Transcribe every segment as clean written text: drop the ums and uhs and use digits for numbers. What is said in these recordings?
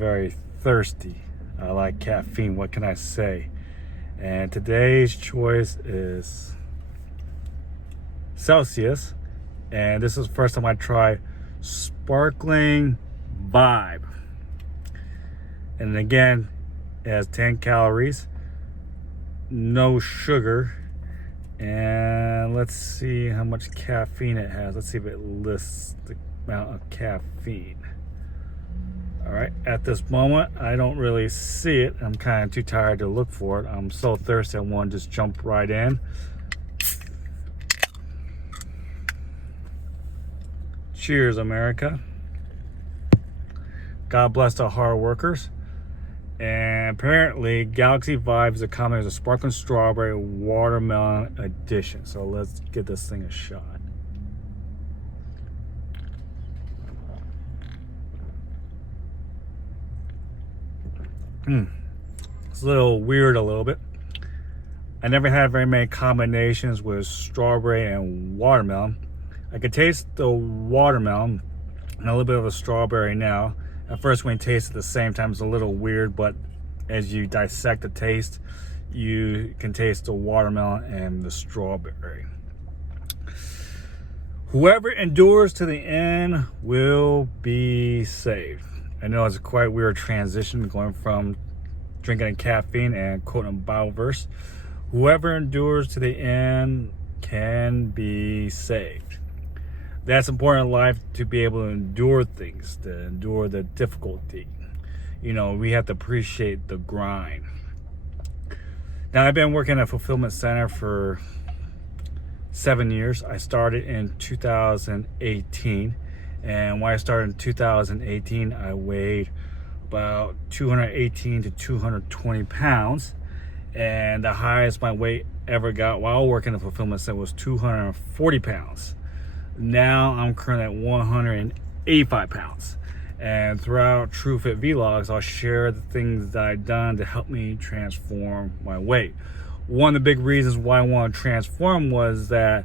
very thirsty. I like caffeine, what can I say? And today's choice is Celsius. And this is the first time I tried Sparkling Vibe. And again, it has 10 calories, no sugar. And let's see how much caffeine it has. Let's see if it lists the amount of caffeine. All right, at this moment, I don't really see it. I'm kind of too tired to look for it. I'm so thirsty, I want to just jump right in. Cheers, America. God bless the hard workers. And apparently, Galaxy Vibe is a combination of sparkling strawberry watermelon edition. So let's give this thing a shot. It's a little weird a little bit. I never had very many combinations with strawberry and watermelon. I could taste the watermelon and a little bit of a strawberry now. At first when you taste it at the same time, it's a little weird, but as you dissect the taste, you can taste the watermelon and the strawberry. Whoever endures to the end will be saved. I know it's a quite weird transition going from drinking caffeine and quoting a Bible verse. Whoever endures to the end can be saved. That's important in life, to be able to endure things, to endure the difficulty. You know, we have to appreciate the grind. Now, I've been working at a fulfillment center for 7 years. I started in 2018. And when I started in 2018, I weighed about 218 to 220 pounds. And the highest my weight ever got while working at a fulfillment center was 240 pounds. Now I'm currently at 185 pounds. And throughout TrueFit Vlogs, I'll share the things that I've done to help me transform my weight. One of the big reasons why I want to transform was that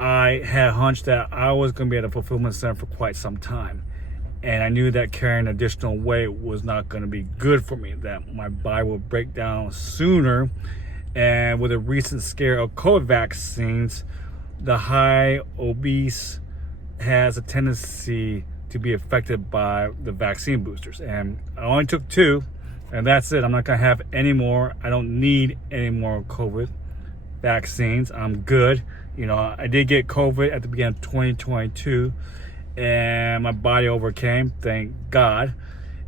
I had a hunch that I was going to be at a fulfillment center for quite some time. And I knew that carrying additional weight was not going to be good for me, that my body would break down sooner. And with a recent scare of COVID vaccines, the high obese has a tendency to be affected by the vaccine boosters. And I only took 2, and that's it. I'm not going to have any more. I don't need any more COVID vaccines. I'm good. You know, I did get COVID at the beginning of 2022, and my body overcame, thank God.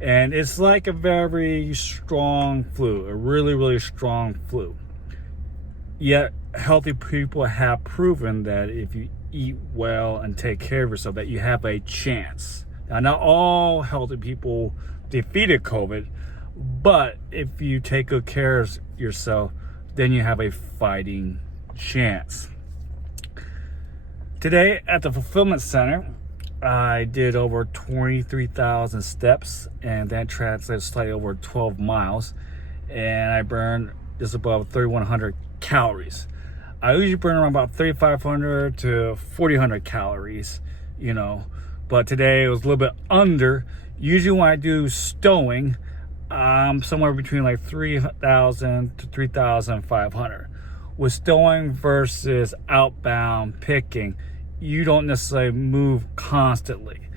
And it's like a very strong flu, a really, really strong flu. Yet, healthy people have proven that if you eat well and take care of yourself, that you have a chance. Now, not all healthy people defeated COVID, but if you take good care of yourself, then you have a fighting chance. Today at the fulfillment center, I did over 23,000 steps, and that translates slightly over 12 miles. And I burned just above 3,100 calories. I usually burn around about 3,500 to 4,000 calories, you know, but today it was a little bit under. Usually when I do stowing, I'm somewhere between like 3,000 to 3,500. With stowing versus outbound picking, you don't necessarily move constantly.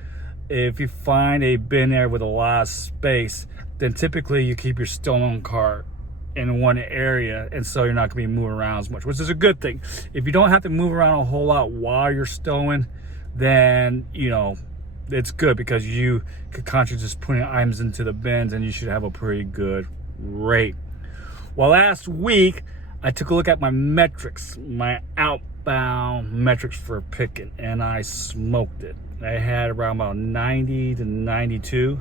If you find a bin area with a lot of space, then typically you keep your stowing cart in one area, and so you're not going to be moving around as much, which is a good thing. If you don't have to move around a whole lot while you're stowing, then, you know, it's good, because you could concentrate just putting items into the bins, and you should have a pretty good rate. Well, last week, I took a look at my metrics, my outbound metrics for picking, and I smoked it. I had around about 90 to 92,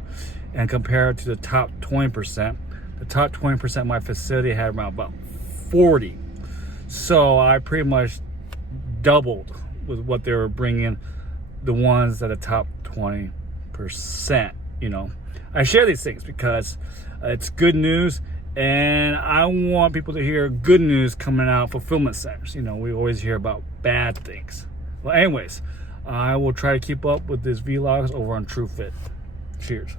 and compared to the top 20%, the top 20% of my facility had around about 40. So I pretty much doubled with what they were bringing, the ones at the top 20%, you know. I share these things because it's good news, and I want people to hear good news coming out of fulfillment centers. You know, we always hear about bad things. Well, anyways, I will try to keep up with these vlogs over on TrueFit. Cheers.